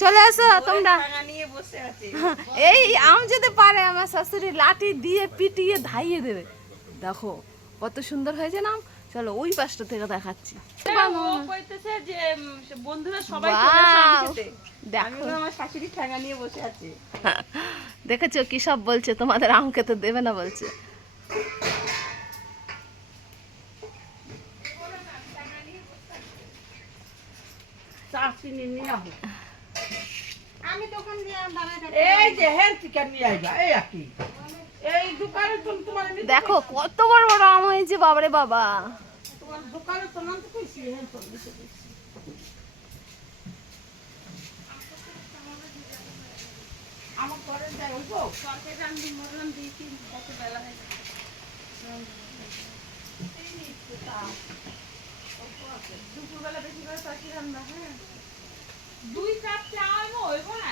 চলে আসো তোমরা। নিয়ে বসে আছে। এই আম যেতে পারে আমার শাশুড়ি লাঠি দিয়ে পিটিয়ে ধাইয়ে দেবে। দেখো কত সুন্দর হয়েছে না আম। চলো ওই পাশটা থেকে দেখাচ্ছি। ও কইতেছে যে বন্ধুরা সবাই চলে আসে আম Wow! খেতে। আমি দেখো আমার শাশুড়ি ঠ্যাঙা নিয়ে বসে আছে। দেখেছো কি সব বলছে, তোমাদের আম খেতে দেবে না বলছে। চাচিনি নিয়ে আহ। আমি দোকান দিয়ে দাঁড়ায় থাকি। এই যে হেন চিকেন নিয়ে আইবা এই আকি। এই দোকানে তো তোমার এমনি দেখো কত বড় বড় আম হয়েছে বাবারে বাবা। তোমার দোকানে তো নাম তো কইছি হেন তো দিছে। আমার ঘরে যাই হইবো। সরকারি রান্দি মরলাম দিয়েছি কত বেলা হয়ে গেছে। দুপুরবেলা বেশি করে তরকারি রান্না হ্যাঁ 2 কাপ চা হইবো না